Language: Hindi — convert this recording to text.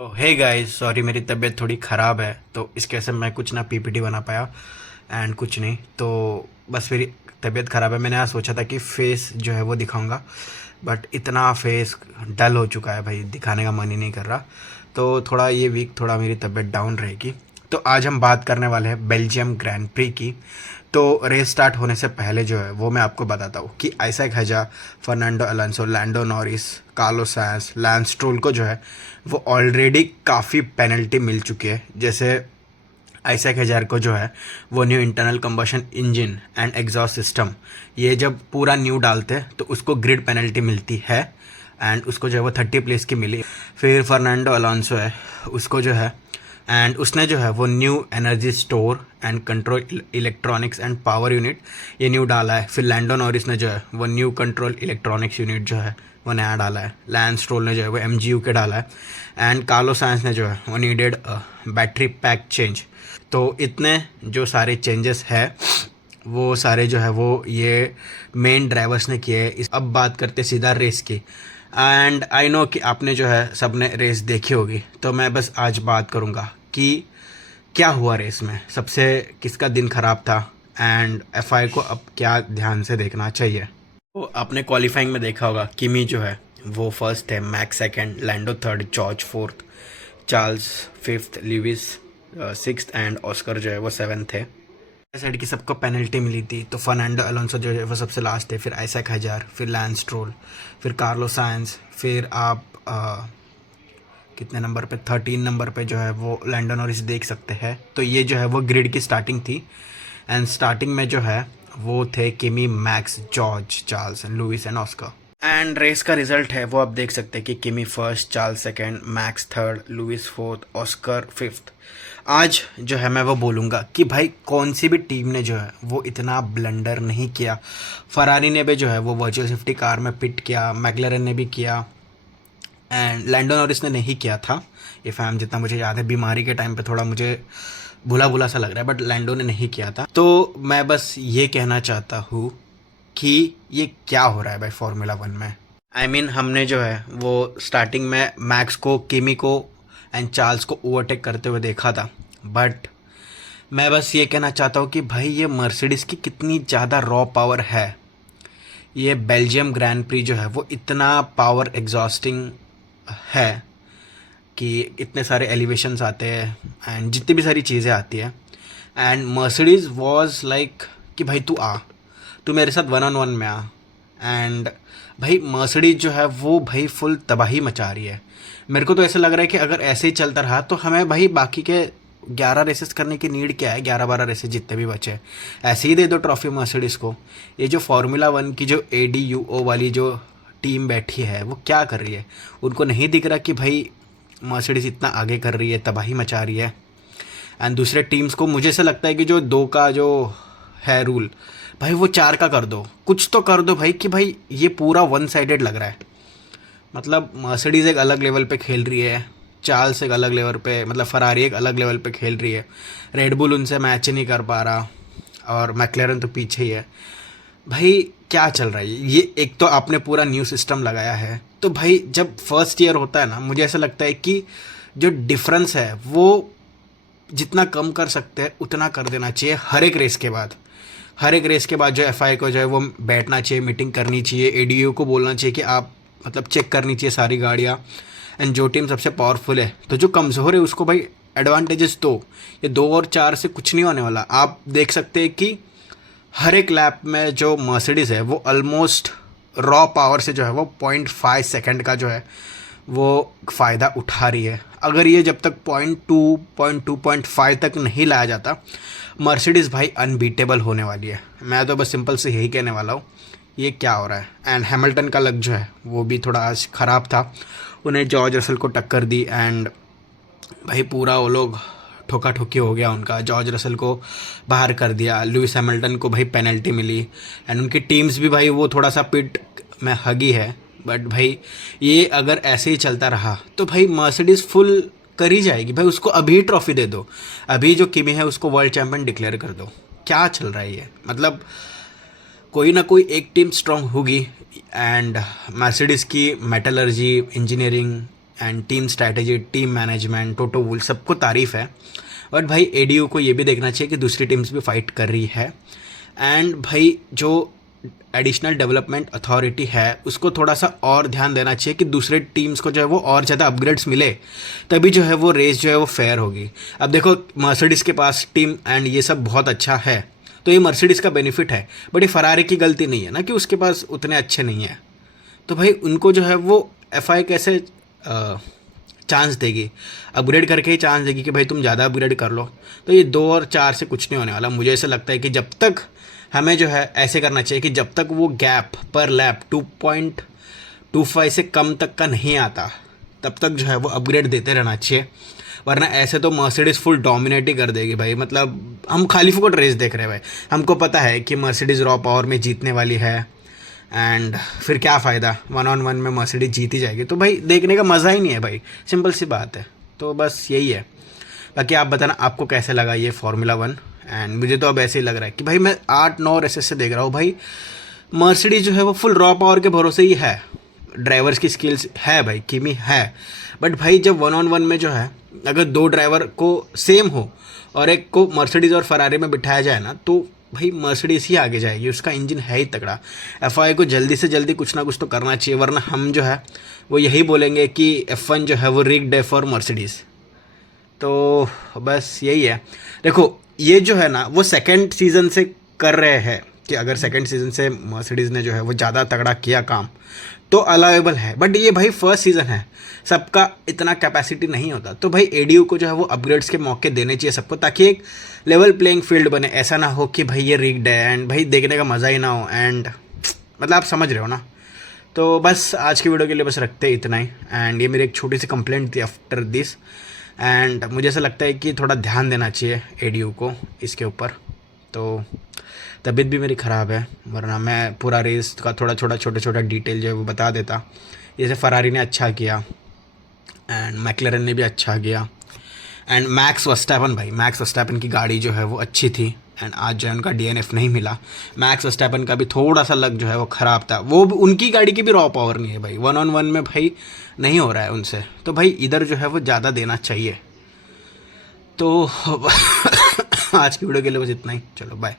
हे गाइस, सॉरी मेरी तबीयत थोड़ी ख़राब है तो इसके वजह से मैं कुछ ना पीपीटी बना पाया एंड कुछ नहीं। तो बस मेरी तबीयत ख़राब है। मैंने आज सोचा था कि फेस जो है वो दिखाऊंगा, बट इतना फेस डल हो चुका है भाई, दिखाने का मन ही नहीं कर रहा। तो थोड़ा ये वीक थोड़ा मेरी तबीयत डाउन रहेगी। तो आज हम बात करने वाले हैं बेल्जियम ग्रैंड प्री की। तो रेस स्टार्ट होने से पहले जो है वो मैं आपको बताता हूँ कि आइजैक हेजा, Fernando Alonso, Lando Norris, Carlos Sainz, Lance Stroll को जो है वो ऑलरेडी काफ़ी पेनल्टी मिल चुकी है। जैसे आइजैक हेजार को जो है वो new internal combustion engine and exhaust system, ये जब पूरा न्यू डालते हैं तो उसको ग्रिड पेनल्टी मिलती है एंड उसको जो है वो 30 प्लेस की मिली। फिर फर्नांडो अलोंसो है, उसको जो है एंड उसने जो है वो new energy store and control electronics and power unit ये न्यू डाला है। फिर लैंडो नॉरिस ने जो है वो न्यू कंट्रोल इलेक्ट्रॉनिक्स यूनिट जो है वो नया डाला है। लैंस स्ट्रोल ने जो है वो के डाला है एंड कार्लोस साइंस ने जो है वो नीडेड बैटरी पैक चेंज। तो इतने जो सारे चेंजेस है वो सारे जो है वो ये मेन ड्राइवर्स ने किए हैं। अब बात करते सीधा रेस की। एंड आई नो कि आपने जो है सबने रेस देखी होगी, तो मैं बस आज बात करूँगा कि क्या हुआ रेस में, सबसे किसका दिन खराब था एंड एफआई को अब क्या ध्यान से देखना चाहिए। तो आपने क्वालिफाइंग में देखा होगा किमी जो है वो फर्स्ट है, Max second, Lando third, George fourth, Charles fifth, Lewis sixth and Oscar जो है वो सेवन्थ है। साइड की सबको पेनल्टी मिली थी। तो फर्नांडो अलोंसो जो है वो सबसे लास्ट है, फिर आइजैक हेजार, फिर लैंस स्ट्रोल, फिर कार्लोस साइंस, फिर आप कितने नंबर पे, 13 नंबर पे जो है वो लैंडो नॉरिस देख सकते हैं। तो ये जो है वो ग्रिड की स्टार्टिंग थी एंड स्टार्टिंग में जो है वो थे Kimi, Max, George, Charles and Lewis and Oscar. And race का रिजल्ट है वो आप देख सकते हैं कि Kimi first, Charles second, Max third, Lewis fourth, Oscar fifth. आज जो है मैं वो बोलूँगा कि भाई कौन सी भी टीम ने जो है वो इतना ब्लंडर नहीं किया। फरारी ने भी जो है वो वर्चुअल सेफ्टी कार में पिट किया, मैकलैरेन ने भी किया एंड लैंडो नॉरिस ने नहीं किया था। ये फैम जितना मुझे याद है, बीमारी के टाइम पे थोड़ा मुझे भूला भूला सा लग रहा है, बट लैंडो ने नहीं किया था। तो मैं बस ये कहना चाहता हूँ कि ये क्या हो रहा है भाई फार्मूला वन में। आई मीन हमने जो है वो स्टार्टिंग में मैक्स को, किमी को एंड चार्ल्स को ओवरटेक करते हुए देखा था, बट मैं बस ये कहना चाहता हूँ कि भाई ये मर्सिडीज़ की कितनी ज़्यादा रॉ पावर है। ये बेल्जियम ग्रैंड प्री जो है वो इतना पावर एग्जॉस्टिंग है कि इतने सारे एलिवेशंस आते हैं एंड जितनी भी सारी चीज़ें आती है एंड मर्सिडीज़ वॉज लाइक कि भाई तू आ, तू मेरे साथ वन ऑन वन में आ। एंड भाई मर्सिडीज जो है वो भाई फुल तबाही मचा रही है। मेरे को तो ऐसा लग रहा है कि अगर ऐसे ही चलता रहा तो हमें भाई बाकी के 11 रेसेस करने की नीड क्या है, 11-12 रेसेस जितने भी बचे ऐसे ही दे दो ट्रॉफी मर्सिडीज़ को। ये जो फार्मूला वन की जो ADUO वाली जो टीम बैठी है वो क्या कर रही है, उनको नहीं दिख रहा कि भाई मर्सिडीज़ इतना आगे कर रही है, तबाही मचा रही है। एंड दूसरे टीम्स को मुझे ऐसा लगता है कि जो 2 का जो है रूल, भाई वो 4 का कर दो, कुछ तो कर दो भाई, कि भाई ये पूरा वन साइडेड लग रहा है। मतलब मर्सिडीज़ एक अलग लेवल पे खेल रही है, चार्ल्स एक अलग लेवल पे, मतलब फरारी एक अलग लेवल पे खेल रही है, रेडबुल उनसे मैच ही नहीं कर पा रहा और मैकलेरन तो पीछे ही है। भाई क्या चल रहा है ये। एक तो आपने पूरा न्यू सिस्टम लगाया है, तो भाई जब फर्स्ट ईयर होता है ना, मुझे ऐसा लगता है कि जो डिफरेंस है वो जितना कम कर सकते हैं उतना कर देना चाहिए। हर एक रेस के बाद, हर एक रेस के बाद जो एफआई को जो है वो बैठना चाहिए, मीटिंग करनी चाहिए, एडीओ को बोलना चाहिए कि आप मतलब चेक करनी चाहिए सारी गाड़ियाँ। एंड जो टीम सबसे पावरफुल है तो जो कमज़ोर है उसको भाई एडवांटेजेस दो। ये 2 और 4 से कुछ नहीं होने वाला। आप देख सकते हैं कि हर एक लैप में जो मर्सिडीज़ है वो ऑलमोस्ट रॉ पावर से जो है वो 0.5 सेकंड का जो है वो फ़ायदा उठा रही है। अगर ये जब तक 0.2, 0.5 तक नहीं लाया जाता, मर्सिडीज़ भाई अनबीटेबल होने वाली है। मैं तो बस सिंपल से यही कहने वाला हूँ। ये क्या हो रहा है। एंड हैमिल्टन का लक जो है वो भी थोड़ा आज ख़राब था, उन्हें जॉर्ज रसल को टक्कर दी एंड भाई पूरा वो लोग ठोका ठोकी हो गया उनका। जॉर्ज रसल को बाहर कर दिया, लुइस हैमिल्टन को भाई पेनल्टी मिली एंड उनकी टीम्स भी भाई वो थोड़ा सा पिट में हगी है। बट भाई ये अगर ऐसे ही चलता रहा तो भाई मर्सिडीज़ फुल कर ही जाएगी भाई। उसको अभी ट्रॉफी दे दो, अभी जो किमी है उसको वर्ल्ड चैम्पियन डिक्लेयर कर दो। क्या चल रहा है ये, मतलब कोई ना कोई एक टीम स्ट्रांग होगी एंड मर्सिडीज़ की metallurgy, engineering and team strategy, team management, Toto Wolff सबको तारीफ़ है। बट भाई एडीयू को ये भी देखना चाहिए कि दूसरी टीम्स भी फाइट कर रही है। एंड भाई जो एडिशनल डेवलपमेंट अथॉरिटी है उसको थोड़ा सा और ध्यान देना चाहिए कि दूसरे टीम्स को जो है वो और ज़्यादा अपग्रेड्स मिले, तभी जो है वो रेस जो है वो फेयर होगी। अब देखो मर्सिडीज़ के पास टीम एंड ये सब बहुत अच्छा है, तो ये मर्सिडीज़ का बेनिफिट है। बट ये फरारी की गलती नहीं है ना कि उसके पास उतने अच्छे नहीं है। तो भाई उनको जो है वो एफआई कैसे चांस देगी, अपग्रेड करके ही चांस देगी कि भाई तुम ज़्यादा अपग्रेड कर लो। तो ये 2 और 4 से कुछ नहीं होने वाला। मुझे ऐसा लगता है कि जब तक हमें जो है ऐसे करना चाहिए कि जब तक वो गैप पर लैप 2.25 से कम तक का नहीं आता, तब तक जो है वो अपग्रेड देते रहना चाहिए। वरना ऐसे तो मर्सिडीज़ फुल डोमिनेट ही कर देगी भाई। मतलब हम खाली फुकट रेस देख रहे हैं भाई। हमको पता है कि मर्सिडीज़ रॉ पावर में जीतने वाली है, एंड फिर क्या फ़ायदा, 1-on-1 में मर्सिडीज़ जीती जाएगी तो भाई देखने का मज़ा ही नहीं है भाई। सिंपल सी बात है। तो बस यही है। बाकी आप बताना आपको कैसे लगा ये फार्मूला 1। एंड मुझे तो अब ऐसे ही लग रहा है कि भाई मैं 8-9 रेसेस से देख रहा हूँ भाई, मर्सिडीज़ जो है वो फुल रॉ पावर के भरोसे ही है। ड्राइवर्स की स्किल्स है भाई, किमी है, बट भाई जब 1-on-1 में जो है अगर 2 ड्राइवर को सेम हो और एक को मर्सिडीज़ और फरारी में बिठाया जाए ना, तो भाई मर्सिडीज़ ही आगे जाएगी। उसका इंजन है ही तगड़ा। एफआई को जल्दी से जल्दी कुछ ना कुछ तो करना चाहिए, वरना हम जो है वो यही बोलेंगे कि F1 जो है वो रिग्ड है फॉर मर्सिडीज़। तो बस यही है। देखो ये जो है ना वो सेकंड सीज़न से कर रहे हैं कि अगर सेकंड सीज़न से मर्सिडीज़ ने जो है वो ज़्यादा तगड़ा किया काम तो अलाउेबल है। बट ये भाई फर्स्ट सीज़न है, सबका इतना कैपेसिटी नहीं होता। तो भाई एडीयू को जो है वो अपग्रेड्स के मौके देने चाहिए सबको, ताकि एक लेवल प्लेइंग फील्ड बने। ऐसा ना हो कि भाई ये रिग्ड है एंड भाई देखने का मज़ा ही ना हो। एंड मतलब आप समझ रहे हो ना। तो बस आज की वीडियो के लिए बस रखते हैं इतना ही। एंड ये मेरी एक छोटी सी कंप्लेंट थी आफ्टर दिस। एंड मुझे ऐसा लगता है कि थोड़ा ध्यान देना चाहिए एडीयू को इसके ऊपर। तो तबीयत भी मेरी ख़राब है, वरना मैं पूरा रेस का थोड़ा छोटा छोटा डिटेल जो है वो बता देता। जैसे फरारी ने अच्छा किया एंड मैक्लेरन ने भी अच्छा किया, एंड मैक्स वर्स्टैपन भाई, मैक्स वर्स्टैपन की गाड़ी जो है वो अच्छी थी। एंड आज जो है उनका डीएनएफ नहीं मिला। मैक्स वर्स्टैपन का भी थोड़ा सा लग जो है वो ख़राब था। वो उनकी गाड़ी की भी रॉ पावर नहीं है भाई, 1-on-1 में भाई नहीं हो रहा है उनसे। तो भाई इधर जो है वो ज़्यादा देना चाहिए। तो आज की वीडियो के लिए बस इतना ही। चलो बाय।